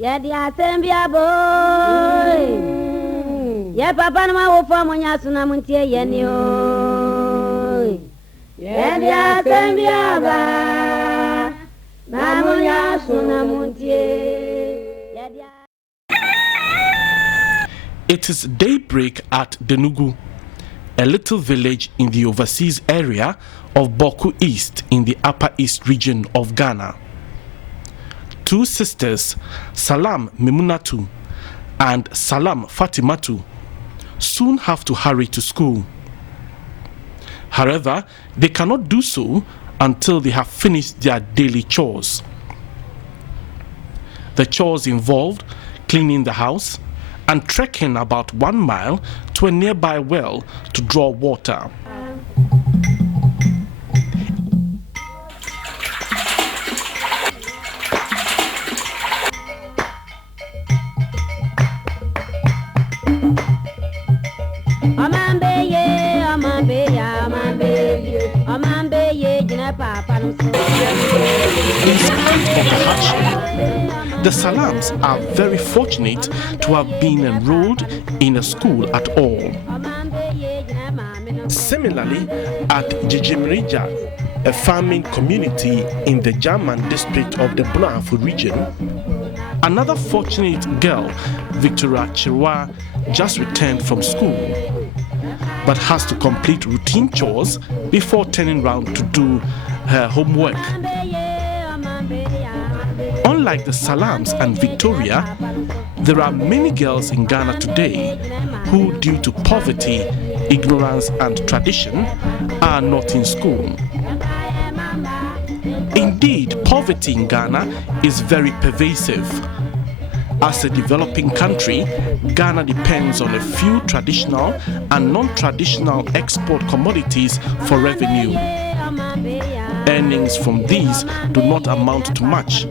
Ya dia sembia boy. Ya papa na ma wo fa mo nya suna muntie ye ni o. Ya dia sembia ba. Na mo nya suna muntie. Ya dia. It is daybreak at Denugu, a little village in the overseas area of Boku East in the Upper East region of Ghana. Two sisters, Salam Memunatu and Salam Fatimatu, soon have to hurry to school. However, they cannot do so until they have finished their daily chores. The chores involved cleaning the house and trekking about 1 mile to a nearby well to draw water. In spite of the hardship, the Salams are very fortunate to have been enrolled in a school at all. Similarly, at Jijimrija, a farming community in the German district of the Bunafu region, another fortunate girl, Victoria Chirwa, just returned from school, but has to complete routine chores before turning round to do her homework. Unlike the Salams and Victoria, there are many girls in Ghana today who, due to poverty, ignorance and tradition, are not in school. Indeed, poverty in Ghana is very pervasive. As a developing country, Ghana depends on a few traditional and non-traditional export commodities for revenue. Earnings from these do not amount to much.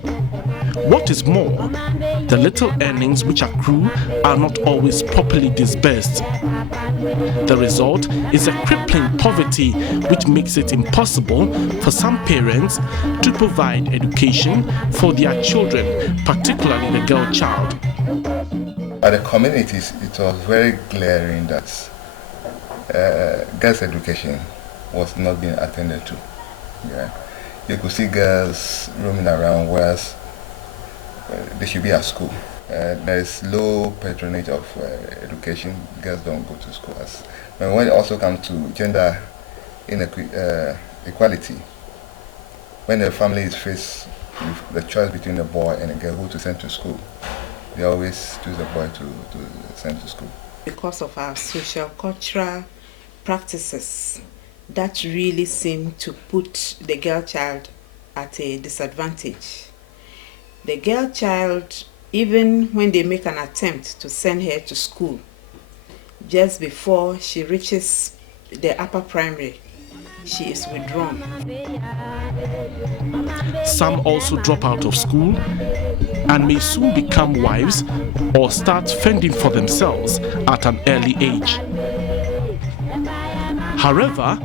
What is more, the little earnings which accrue are not always properly disbursed. The result is a crippling poverty which makes it impossible for some parents to provide education for their children, particularly the girl child. At the communities, it was very glaring that girls' education was not being attended to. Yeah. You could see girls roaming around, whereas they should be at school. There is low patronage of education. Girls don't go to school. And when it also comes to gender equality, when the family is faced with the choice between a boy and a girl who to send to school, they always choose a boy to send to school. Because of our social cultural practices that really seem to put the girl child at a disadvantage. The girl child, even when they make an attempt to send her to school, just before she reaches the upper primary, she is withdrawn. Some also drop out of school and may soon become wives or start fending for themselves at an early age. However,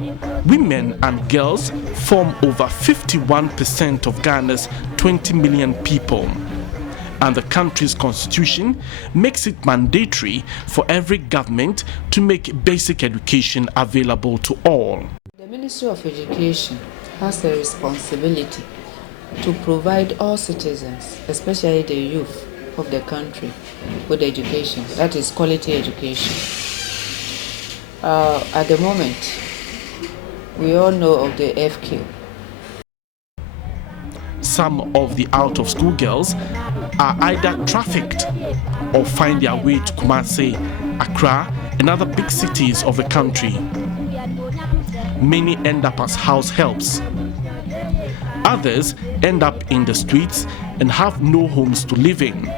women and girls form over 51% of Ghana's 20 million people, and the country's constitution makes it mandatory for every government to make basic education available to all. The Ministry of Education has a responsibility to provide all citizens, especially the youth of the country, with education, that is quality education. At the moment, we all know of the FQ. Some of the out-of-school girls are either trafficked or find their way to Kumasi, Accra, and other big cities of the country. Many end up as house helps. Others end up in the streets and have no homes to live in.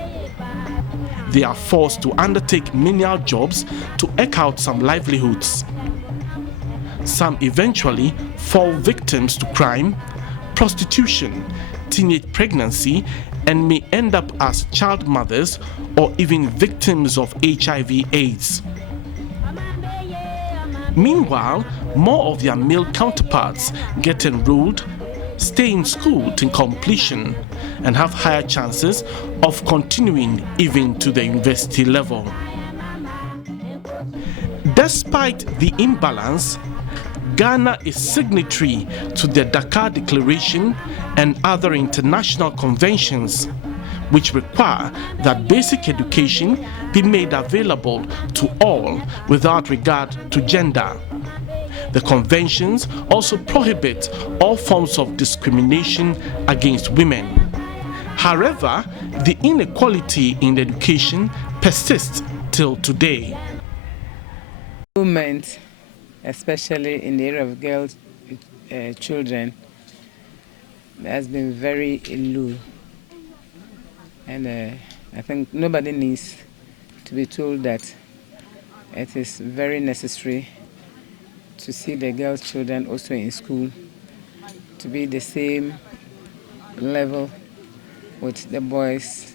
They are forced to undertake menial jobs to eke out some livelihoods. Some eventually fall victims to crime, prostitution, teenage pregnancy, and may end up as child mothers or even victims of HIV/AIDS. Meanwhile, more of their male counterparts get enrolled, stay in school till completion, and have higher chances of continuing even to the university level. Despite the imbalance, Ghana is signatory to the Dakar Declaration and other international conventions which require that basic education be made available to all without regard to gender. The conventions also prohibit all forms of discrimination against women. However, the inequality in education persists till today. Movement, especially in the area of girls, children, has been very low. And I think nobody needs to be told that it is very necessary to see the girls' children also in school to be the same level with the boys.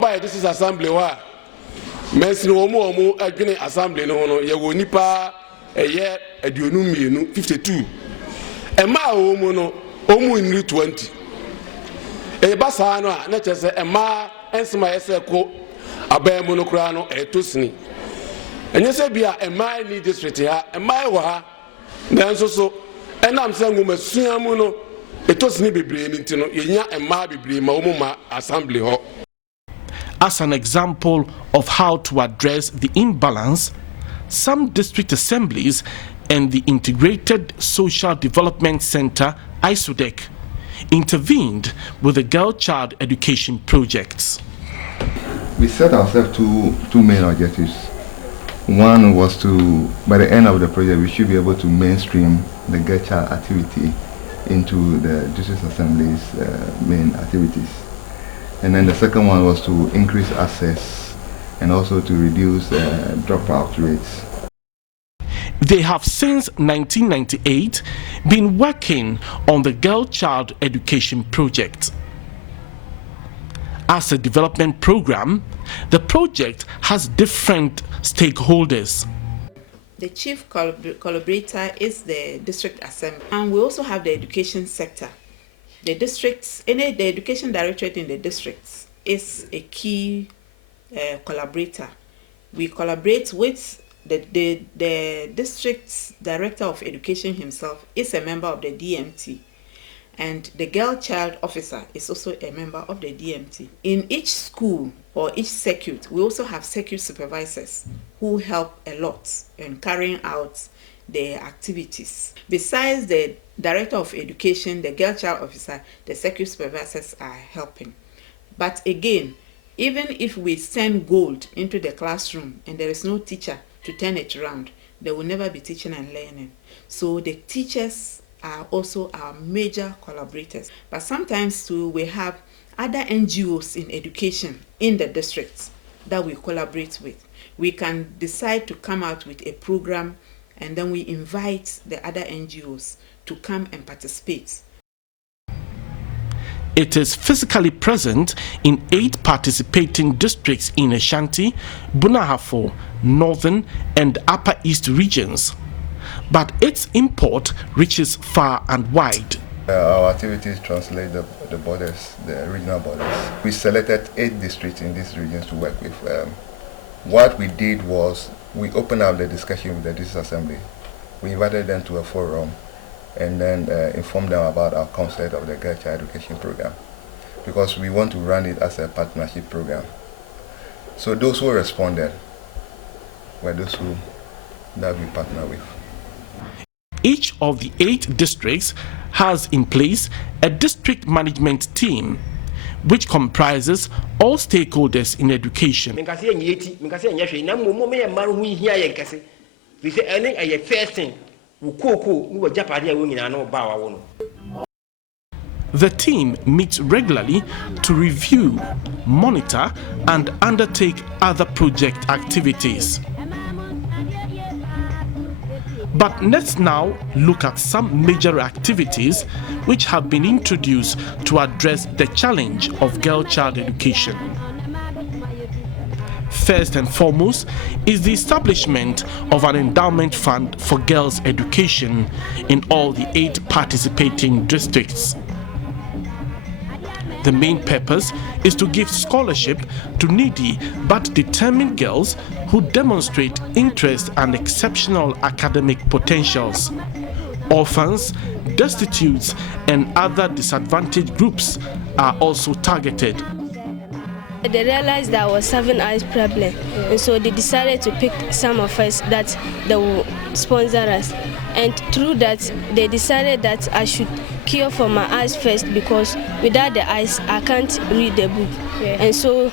This is assembly wa. Mensen omo adwene assembly no no ye wo nipa eye aduonu mienu 52. Ema omo no omo in 20. Basa no a na chese ema ensema yese ko abemu no kura no etosini. Enye se bia ema ni district ha ema wo ha nanso so enam se ngoma suamu no etosini bebre ni ntino yenya ema bebre ma omo ma assembly ho. As an example of how to address the imbalance, some district assemblies and the Integrated Social Development Center, ISODEC, intervened with the girl child education projects. We set ourselves two main objectives. One was to, by the end of the project, we should be able to mainstream the girl child activity into the district assembly's main activities. And then the second one was to increase access and also to reduce dropout rates. They have since 1998 been working on the girl child education project. As a development program, the project has different stakeholders. The chief collaborator is the district assembly, and we also have the education sector. The districts, the education directorate in the districts is a key collaborator. We collaborate with the district's director of education himself is a member of the DMT, and the girl child officer is also a member of the DMT. In each school or each circuit, we also have circuit supervisors who help a lot in carrying out their activities. Besides the director of education, the girl child officer, the circuit supervisors are helping. But again, even if we send gold into the classroom and there is no teacher to turn it around, there will never be teaching and learning. So the teachers are also our major collaborators. But sometimes too, we have other NGOs in education in the districts that we collaborate with. We can decide to come out with a program, and then we invite the other NGOs to come and participate. It is physically present in 8 participating districts in Ashanti, Bunahafo, Northern and Upper East regions, but its import reaches far and wide. Our activities translate the borders, the regional borders. We selected 8 districts in these regions to work with. What we did was we opened up the discussion with the district assembly. We invited them to a forum and then informed them about our concept of the girl child education program, because we want to run it as a partnership program. So those who responded were those that we partner with. Each of the 8 districts has in place a district management team which comprises all stakeholders in education. The team meets regularly to review, monitor, and undertake other project activities. But let's now look at some major activities which have been introduced to address the challenge of girl child education. First and foremost is the establishment of an endowment fund for girls' education in all the 8 participating districts. The main purpose is to give scholarship to needy but determined girls who demonstrate interest and exceptional academic potentials. Orphans, destitutes, and other disadvantaged groups are also targeted. They realized that I was having eyes problem, and so they decided to pick some of us that they will sponsor us. And through that, they decided that I should cure for my eyes first, because without the eyes, I can't read the book. And so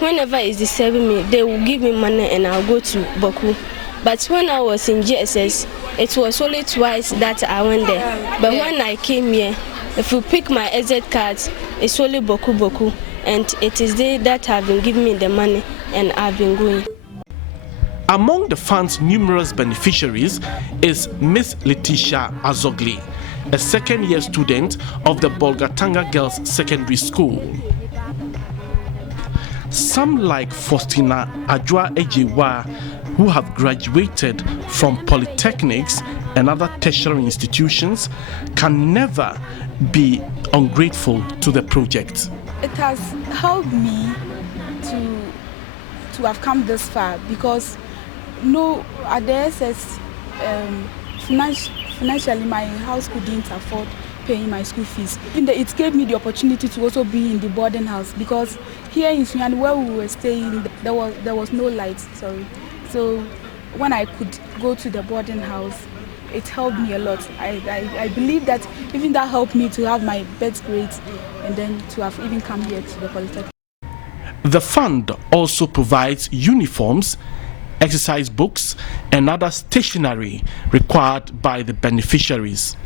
whenever it's disturbing me, they will give me money and I'll go to Boku. But when I was in GSS, it was only twice that I went there. But when I came here, if you pick my exit cards, it's only Boku. And it is they that have been giving me the money, and I've been going. Among the fund's numerous beneficiaries is Miss Letitia Azogli, a second-year student of the Bolgatanga Girls Secondary School. Some like Faustina Adjoa Ejewa, who have graduated from polytechnics and other tertiary institutions, can never be ungrateful to the project. It has helped me to have come this far, because at the SS, financially my house couldn't afford paying my school fees. It gave me the opportunity to also be in the boarding house, because here in Sunyani, where we were staying, there was no light. So when I could go to the boarding house, it helped me a lot. I believe that even that helped me to have my best grades and then to have even come here to the Polytechnic. The fund also provides uniforms, exercise books, and other stationery required by the beneficiaries.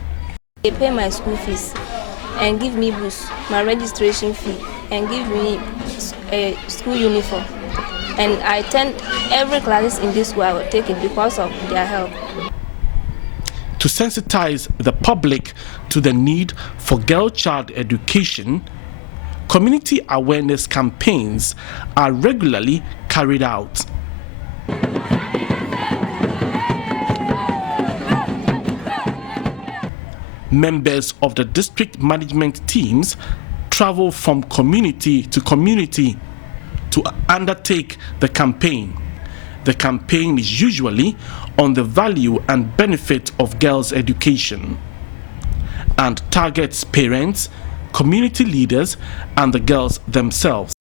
They pay my school fees and give me books, my registration fee, and give me a school uniform. And I attend every class in this school. I will take it because of their help. To sensitize the public to the need for girl-child education, community awareness campaigns are regularly carried out. Members of the district management teams travel from community to community to undertake the campaign. The campaign is usually on the value and benefit of girls' education and targets parents, community leaders, and the girls themselves.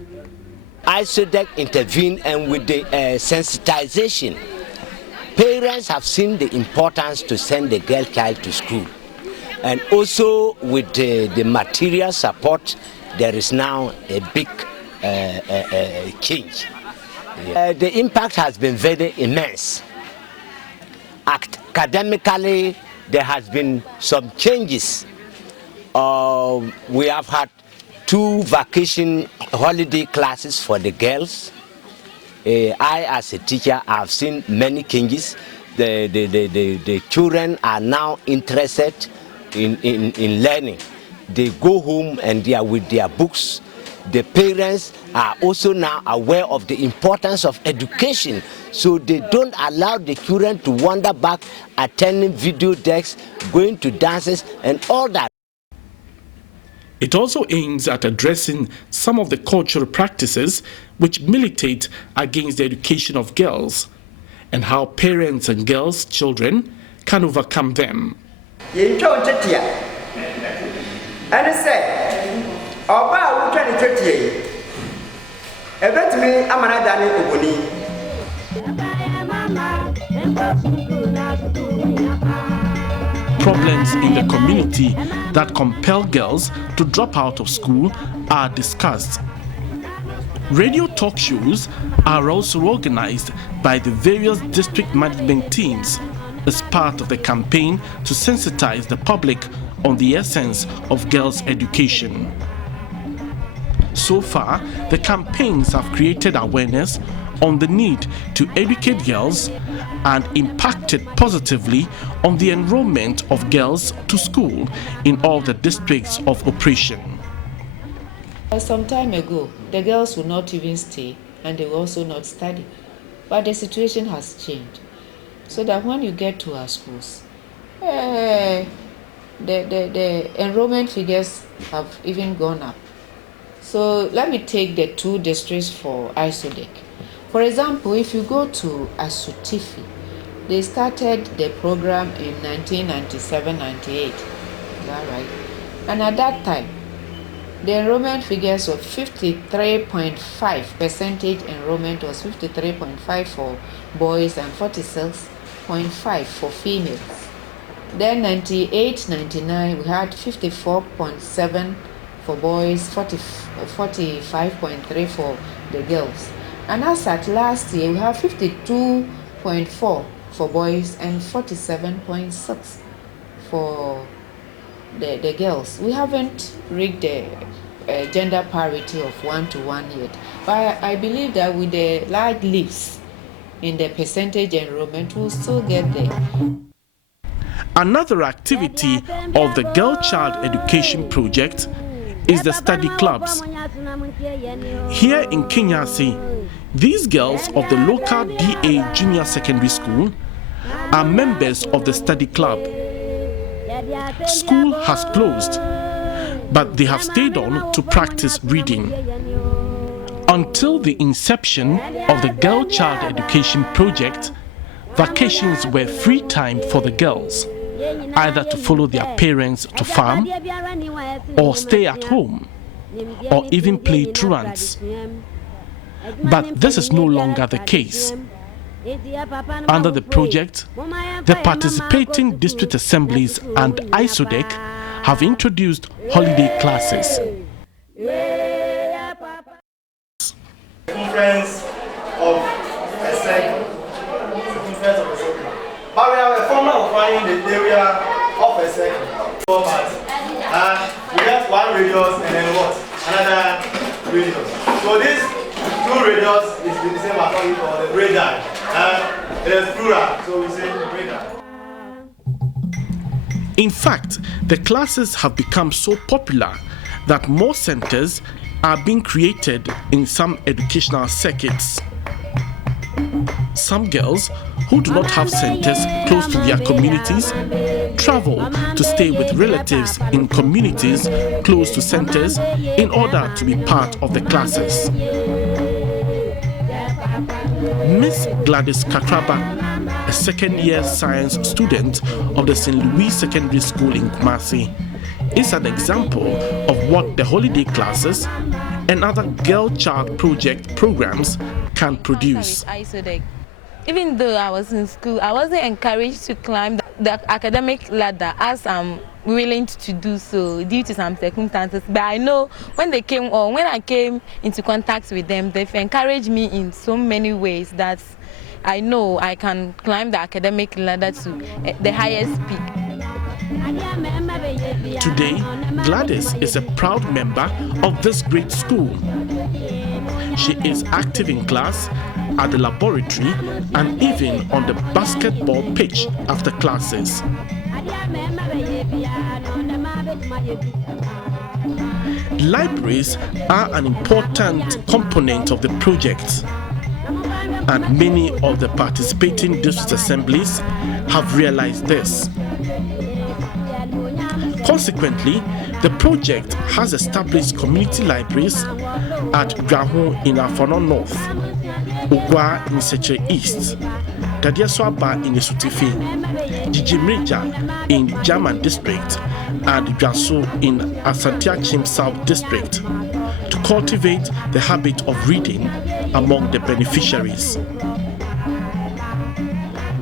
ISODEC intervened, and with the sensitization, parents have seen the importance to send the girl child to school. And also with the material support, there is now a big change. The impact has been very immense. Academically, there has been some changes. We have had 2 vacation holiday classes for the girls. I, as a teacher, have seen many changes. The children are now interested in learning. They go home and they are with their books. The parents are also now aware of the importance of education, so they don't allow the children to wander back, attending video decks, going to dances and all that. It also aims at addressing some of the cultural practices which militate against the education of girls and how parents and girls' children can overcome them. Problems in the community that compel girls to drop out of school are discussed. Radio talk shows are also organized by the various district management teams as part of the campaign to sensitize the public on the essence of girls' education. So far, the campaigns have created awareness on the need to educate girls and impacted positively on the enrollment of girls to school in all the districts of operation. Some time ago, the girls would not even stay and they will also not study. But the situation has changed. So that when you get to our schools, the enrollment figures have even gone up. So let me take the 2 districts for ISODEC. For example, if you go to Asutifi, they started the program in 1997-98. Is that right? And at that time, the enrollment figures of 53.5% enrollment was 53.5 for boys and 46.5 for females. Then 98-99 we had 54.7 for boys, 45.3 for the girls. And as at last year we have 52.4 for boys and 47.6 for the girls. We haven't reached the gender parity of 1-to-1 yet, but I believe that with the large leaps in the percentage enrollment, we'll still get there. Another activity of the Girl Child Education Project is the study clubs. Here in Kenyasi, these girls of the local DA Junior Secondary School are members of the study club. School has closed, but they have stayed on to practice reading. Until the inception of the Girl Child Education Project, vacations were free time for the girls, either to follow their parents to farm, or stay at home, or even play truants. But this is no longer the case. Under the project, the participating district assemblies and ISODEC have introduced holiday classes. Conference of ISODEC. But we have a format of running the area of ISODEC format. We have one radius and then what? Another radius. So this 2 radius is the same as what we call the radar. It is plural, so we say radar. In fact, the classes have become so popular that more centers are being created in some educational circuits. Some girls who do not have centers close to their communities travel to stay with relatives in communities close to centers in order to be part of the classes. Miss Gladys Kakraba, a second-year science student of the St. Louis Secondary School in Kumasi, is an example of what the holiday classes and other girl child project programs can produce. Even though I was in school, I wasn't encouraged to climb the academic ladder as I'm willing to do so due to some circumstances. But I know when I came into contact with them, they've encouraged me in so many ways that I know I can climb the academic ladder to the highest peak. Today, Gladys is a proud member of this great school. She is active in class, at the laboratory, and even on the basketball pitch after classes. Libraries are an important component of the project, and many of the participating district assemblies have realized this. Consequently, the project has established community libraries at Graho in Afono North, Ogwa in Seche East, Dadiaswaba in Esutifi, Jijimrija in German District, and Graso in Asantiachim South District to cultivate the habit of reading among the beneficiaries.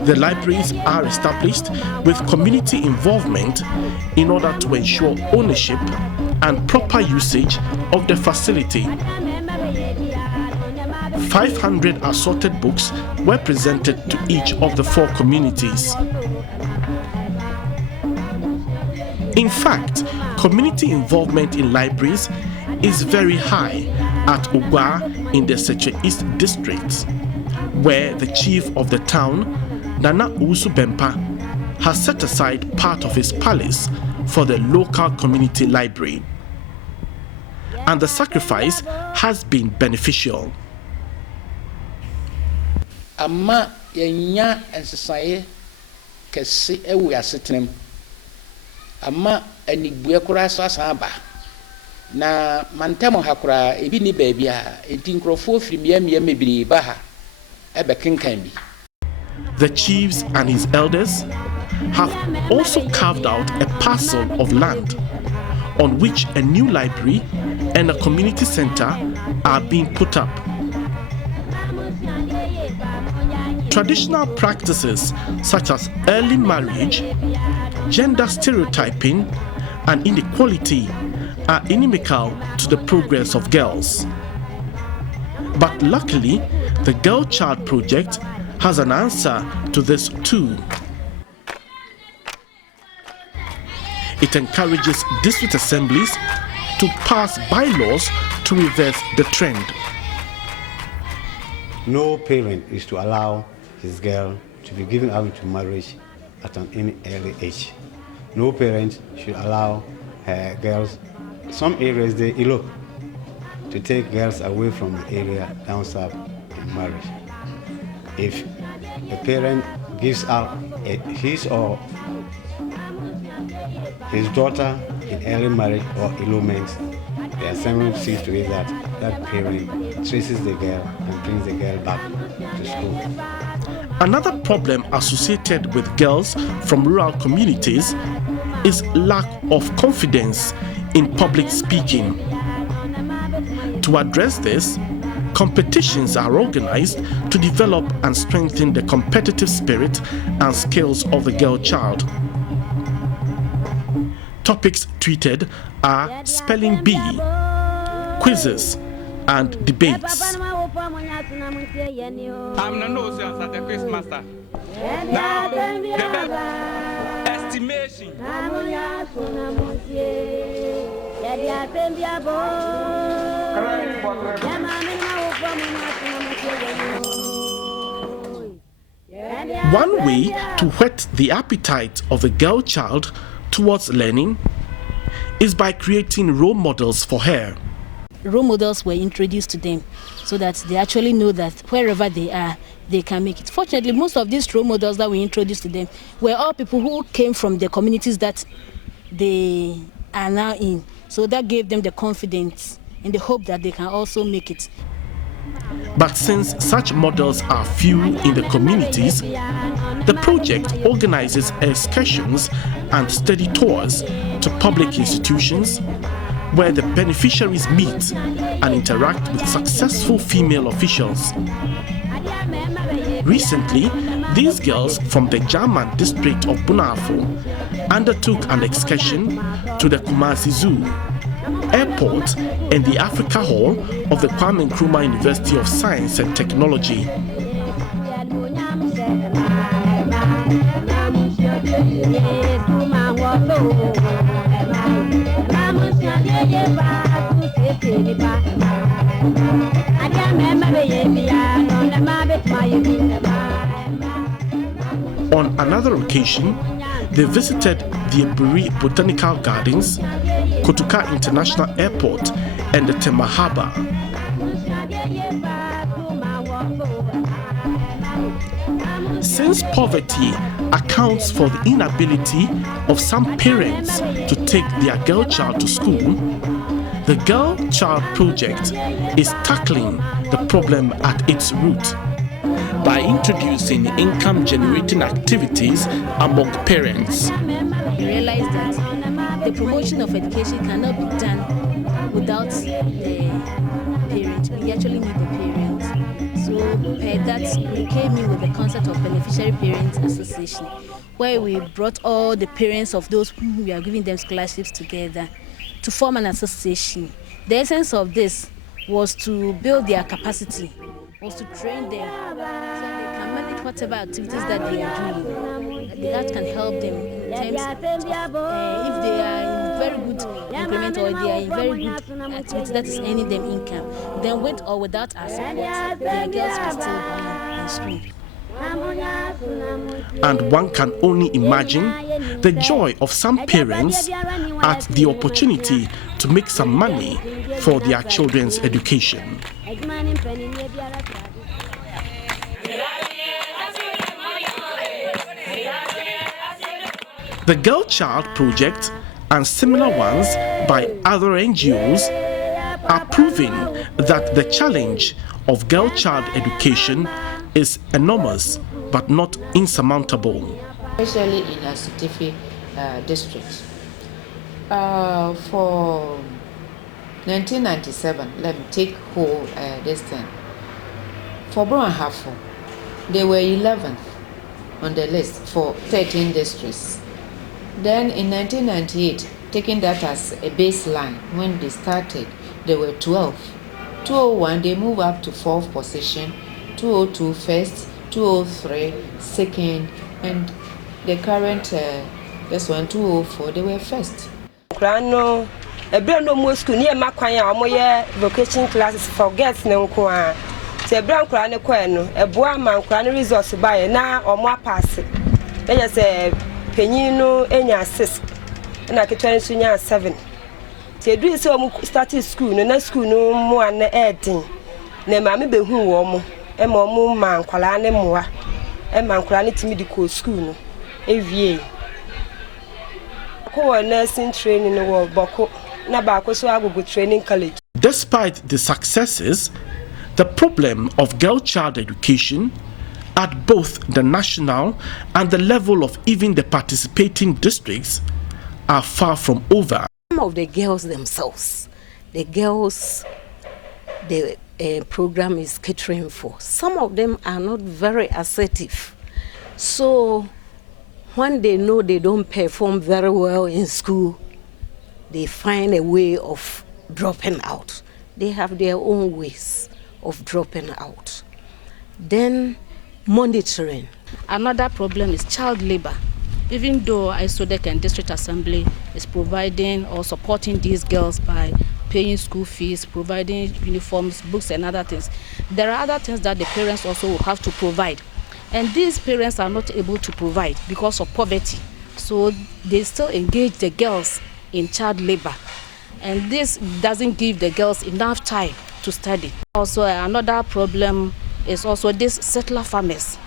The libraries are established with community involvement in order to ensure ownership and proper usage of the facility. 500 assorted books were presented to each of the 4 communities. In fact, community involvement in libraries is very high at Ogwa in the Seche East District, where the chief of the town, Nana Usu Bempa, has set aside part of his palace for the local community library. And the sacrifice has been beneficial. Ama yenya ensesaye kese ewu asetenem ama anibue kura so asaba na mantamo ha koraa ebi ni baabi a enti nkrofo firimia mebiri ba ha ebe kenkan bi. The chiefs and his elders have also carved out a parcel of land on which a new library and a community center are being put up. Traditional practices such as early marriage, gender stereotyping, and inequality are inimical to the progress of girls. But luckily, the Girl Child Project has an answer to this too. It encourages district assemblies to pass bylaws to reverse the trend. No parent is to allow his girl to be given up to marriage at any early age. No parent should allow her girls, some areas they elope, to take girls away from the area down south in marriage. If a parent gives up his or his daughter in early marriage or elopement, the assembly sees to it that that parent traces the girl and brings the girl back to school. Another problem associated with girls from rural communities is lack of confidence in public speaking. To address this, competitions are organized to develop and strengthen the competitive spirit and skills of the girl child. Topics treated are spelling bee, quizzes, and debates. I'm not no sense at the quiz master. Now, the estimation. One way to whet the appetite of the girl child towards learning is by creating role models for her. Role models were introduced to them so that they actually know that wherever they are, they can make it. Fortunately, most of these role models that we introduced to them were all people who came from the communities that they are now in. So that gave them the confidence and the hope that they can also make it. But since such models are few in the communities, the project organizes excursions and study tours to public institutions where the beneficiaries meet and interact with successful female officials. Recently, these girls from the German district of Bunafo undertook an excursion to the Kumasi Zoo, airport, and the Africa Hall of the Kwame Nkrumah University of Science and Technology. On another occasion, they visited the Eburi Botanical Gardens, Kotuka International Airport, and the Tema Harbour. Since poverty accounts for the inability of some parents to take their girl child to school, the Girl Child Project is tackling the problem at its root by introducing income-generating activities among parents. We realize that the promotion of education cannot be done without the parent. We actually need the parents. So per that, we came in with the concept of Beneficiary Parents Association, where we brought all the parents of those who we are giving them scholarships together to form an association. The essence of this was to build their capacity, was to train them so they can manage whatever activities that they are doing. That can help them in terms of if they are in very good increment or they are in very good activity that is earning them income, then with or without our support, their girls will still be in school. And one can only imagine the joy of some parents at the opportunity to make some money for their children's education. The Girl Child Project and similar ones by other NGOs are proving that the challenge of girl child education is enormous but not insurmountable. Especially in Asutifi district. For 1997, let me take whole this thing. For Brown Hafo, they were 11th on the list for 13 districts. Then in 1998, taking that as a baseline, when they started, they were 12. 201, they moved up to 4th position, 202 first, 203 second, and the current, this one, 204, they were first. No, a brand no school near Makwaya, vocation classes for girls no kwa. Se brown crown a boy man crown resource by now or more pass it. Then I say Penino enya 6 and I can turn to 7. Se do so started school, no school no more than 18. Ne mammy be who warm, a more man qualane more, and man crown to medical school. AVA. Nursing training in the world, Boko, Nabako, so I will go training college. Despite the successes, the problem of girl child education at both the national and the level of even the participating districts are far from over. Some of the girls themselves, the girls the program is catering for, some of them are not very assertive. So when they know they don't perform very well in school, they find a way of dropping out. They have their own ways of dropping out. Then monitoring. Another problem is child labor. Even though ISODEC and District Assembly is providing or supporting these girls by paying school fees, providing uniforms, books and other things, there are other things that the parents also will have to provide. And these parents are not able to provide because of poverty. So they still engage the girls in child labor. And this doesn't give the girls enough time to study. Also, another problem is also these settler farmers.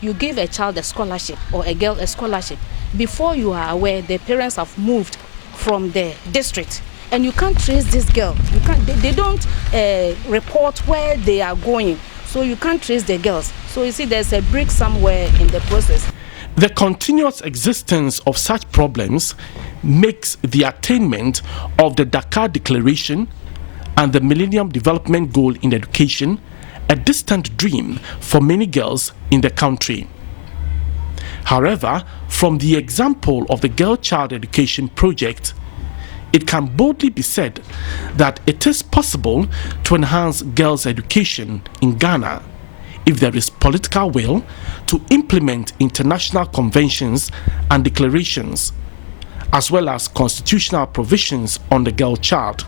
You give a child a scholarship or a girl a scholarship. Before you are aware, the parents have moved from the district. And you can't trace this girl. They don't report where they are going. So you can't trace the girls. So you see there's a break somewhere in the process. The continuous existence of such problems makes the attainment of the Dakar Declaration and the Millennium Development Goal in education a distant dream for many girls in the country. However, from the example of the Girl Child Education Project, it can boldly be said that it is possible to enhance girls' education in Ghana if there is political will to implement international conventions and declarations, as well as constitutional provisions on the girl child.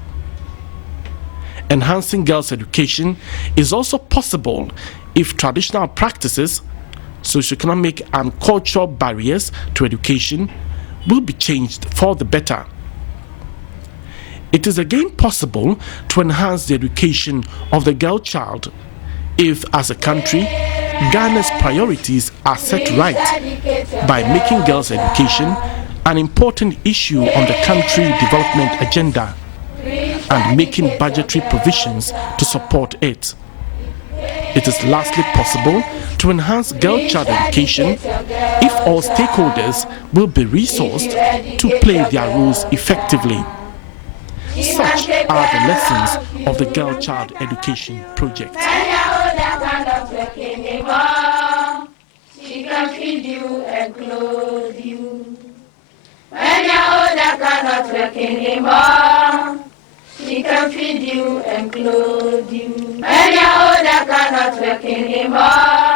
Enhancing girls' education is also possible if traditional practices, socioeconomic and cultural barriers to education will be changed for the better. It is again possible to enhance the education of the girl child if, as a country, Ghana's priorities are set right by making girls' education an important issue on the country development agenda and making budgetary provisions to support it. It is lastly possible to enhance girl child education if all stakeholders will be resourced to play their roles effectively. Such are the lessons of the Girl Child Education Project. She can feed you and clothe you. When you're older, cannot work anymore. She can feed you and clothe you. When you're older, cannot work anymore.